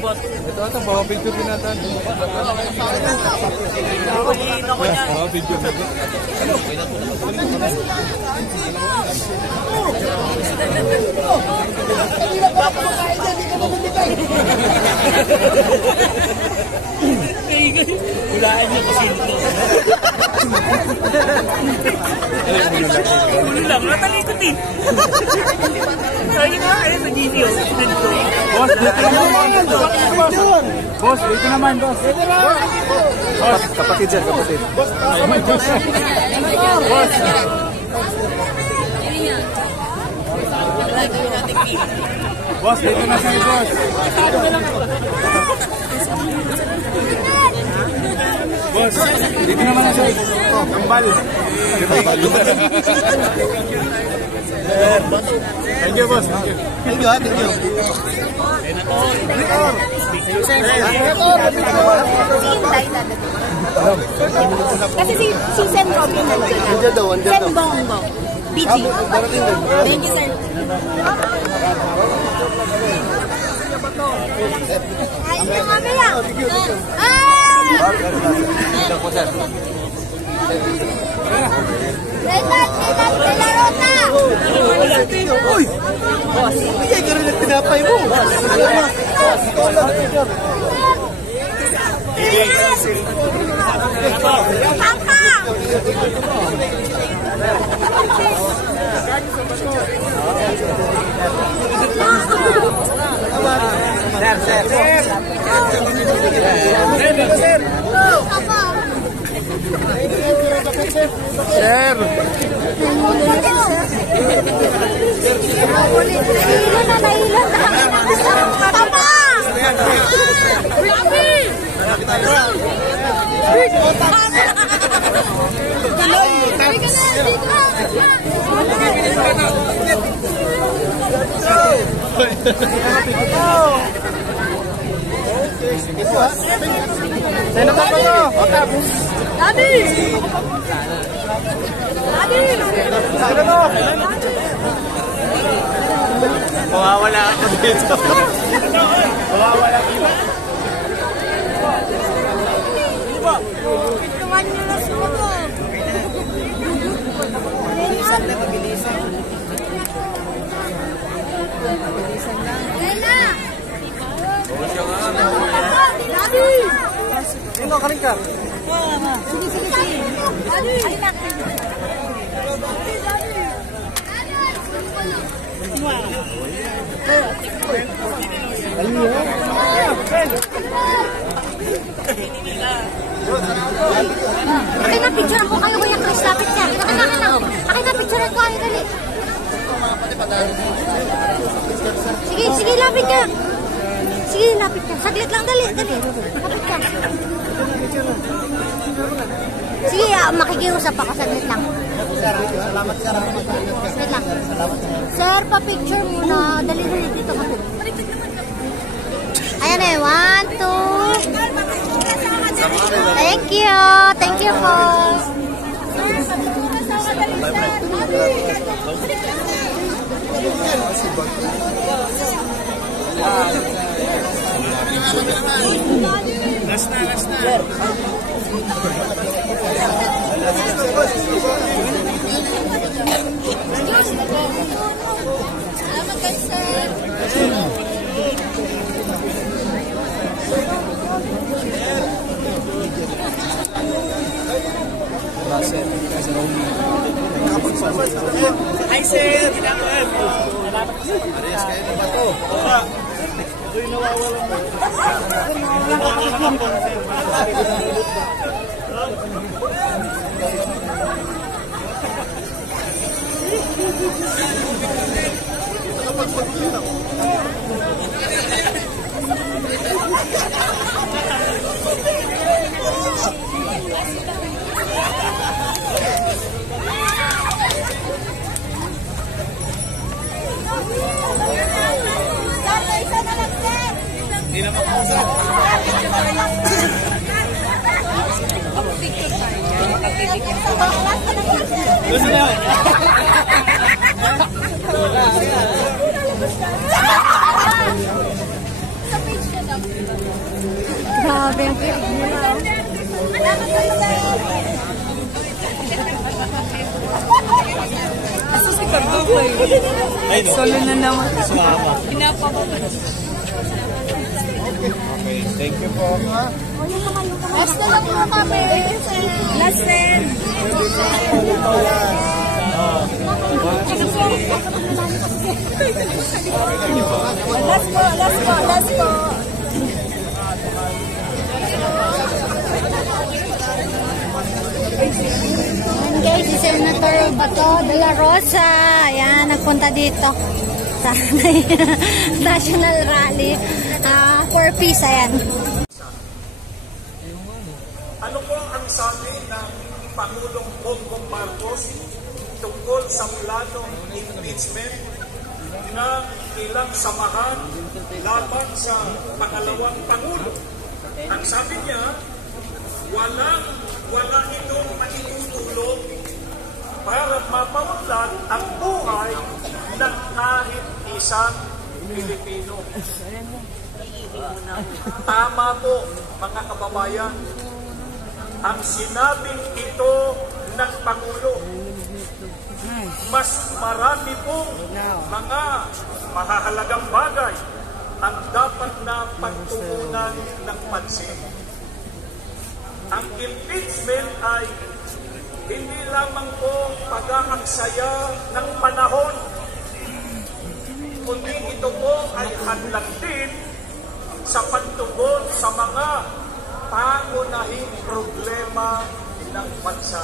Ito ata, bawa picture din natin. Bawa picture natin. Hulaan niyo kasi ito. Ulo lang, natalikot eh. Sabi nga kayo sa GCO. Boss, dito naman. Boss, dito naman, boss. Boss, kapatid dyan, kapatid. Boss, boss. Boss, dito na siya, boss. Boss, dito naman na siya. Kambal. Thank you, boss. Thank you. Thank you, thank you. Kasi si Sen Robin nandiyan daw. Sen Bongbong. BG. Thank you, sir. Ayun na mamaya. Uy! Bigay ka rin ang tinapay mo! Sir! Sino ba ito? Daddy! Daddy! Sino to? Mawawala ako dito. Mawawala dito. Tuwan niyo na sa ako. Mabilisan na, mabilisan. Mabilisan lang. Lena! Daddy! Sino ka rin ka? Sige, sige, sige. Daddy! Akin na picture ko kayo, Kuya Chris. Lapit ka. Akin na picture ko kayo. Dali. Sige, sige, lapit ka. Sige, lapit ka. Saglit lang, dali, dali. Lapit ka. Sige, makikiusap ako. Saglit lang. Saglit lang. Sir, pa-picture muna. Dali, dali, dito ka. Ayan eh, 1, 2. Thank you. Thank you po. Last na. Hi, sir! Parehas kayo na ba ito? Ito'y nawawalan mo. Hindi na makausap. Gusto na yun. Sa page ka daw. Grabe ang kilig nila. Asa si Cardo ko eh. Solo na naman. Pinapakabot. Okay, thank you po. Last na lang po kami. Last na. Last po. Ayan guys, si Senator Bato de la Rosa. Ayan, nagpunta dito sa National Rally for Peace. Ayan. Ano po ang sabi ng Pangulong Bongbong Marcos tungkol sa planong impeachment ng ilang samahan laban sa pangalawang Pangulo? Ang sabi niya, wala itong maitutulong para mapaunlad ang buhay ng kahit isang Pilipino. Tama po, mga kababayan. Ang sinabing ito ng Pangulo, mas marami pong mga mahahalagang bagay ang dapat na pagtuunan ng pansin. Ang impeachment ay hindi lamang po pag-aaksaya ng panahon, kundi ito po ay hadlang din sa pagtugon sa mga pangunahing problema ng bansa.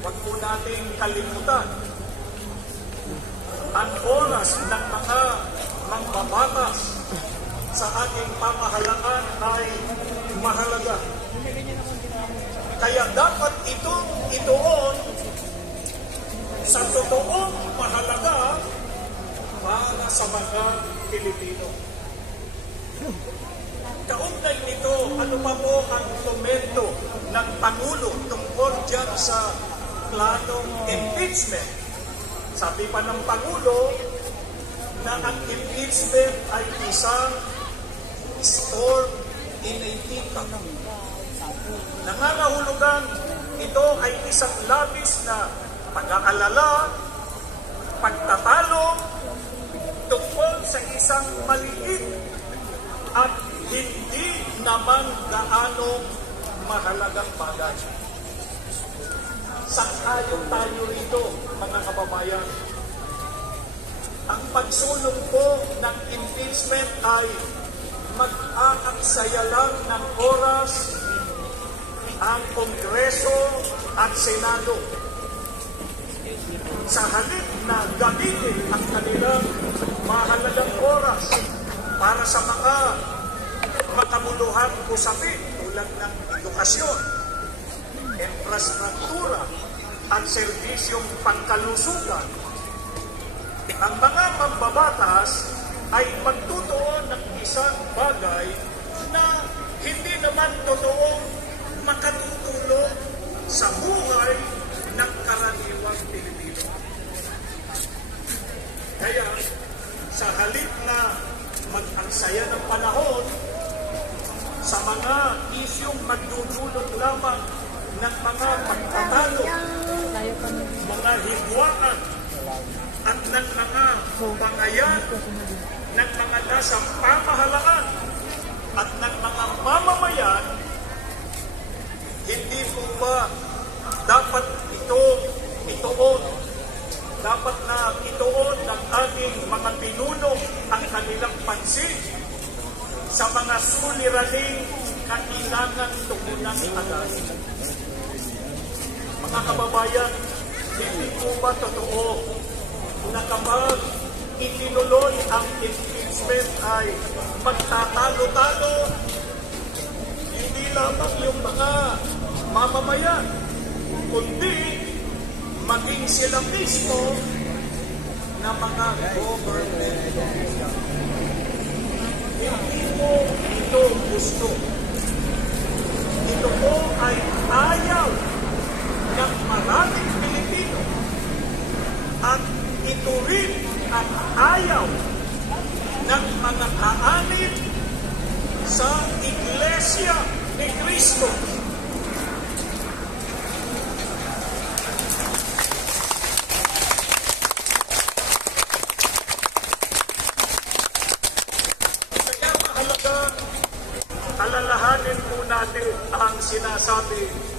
Huwag po nating kalimutan, ang oras ng mga mambabatas sa ating pamahalaan ay mahalaga. Kaya dapat itong ituon sa totoong mahalaga para sa mga Pilipino. Kaugnay nito, ano pa po ang komento ng Pangulo tungkol dyan sa planong impeachment? Sabi pa ng Pangulo na ang impeachment ay isang storm in a teacup. Nangangahulugan, ito ay isang labis na pag-aalala, pagtatalo tungkol sa isang maliit at hindi naman gaanong mahalagang bagay. Sang-ayon tayo rito, mga kababayan. Ang pagsulong po ng impeachment ay mag-aaksaya lang ng oras ang Kongreso at Senado. Sa halip na gamitin ang kanilang mahalagang oras para sa mga makabuluhang usapin tulad ng edukasyon, infrastruktura at serbisyong pangkalusugan, ang mga mambabatas ay magtutuon ng isang bagay na hindi naman totoong makatutulong sa buhay ng karaniwang Pilipino. Kaya, sa halip na mag-aksaya ng panahon sa mga isyong magdudulot lamang ng mga pagtatalo, mga hidwaan, at ng mga bangayan ng mga nasa pamahalaan at ng mga mamamayan, hindi po ba dapat ituon, dapat na ituon ng ating mga pinuno ang kanilang pansin sa mga suliraning kailangan tugunan agad. Mga kababayan, hindi po ba totoo na kapag itinuloy ang impeachment ay magtatalo-talo hindi lamang yung mga mamamayan, kundi maging sila mismo na mga government officials. Hindi po ito gusto. Ito po ay ayaw ng maraming Pilipino at ito rin ang ayaw ng mga kaanib sa Iglesia ni Cristo. Kaya mahalaga, alalahanin po natin ang sinasabi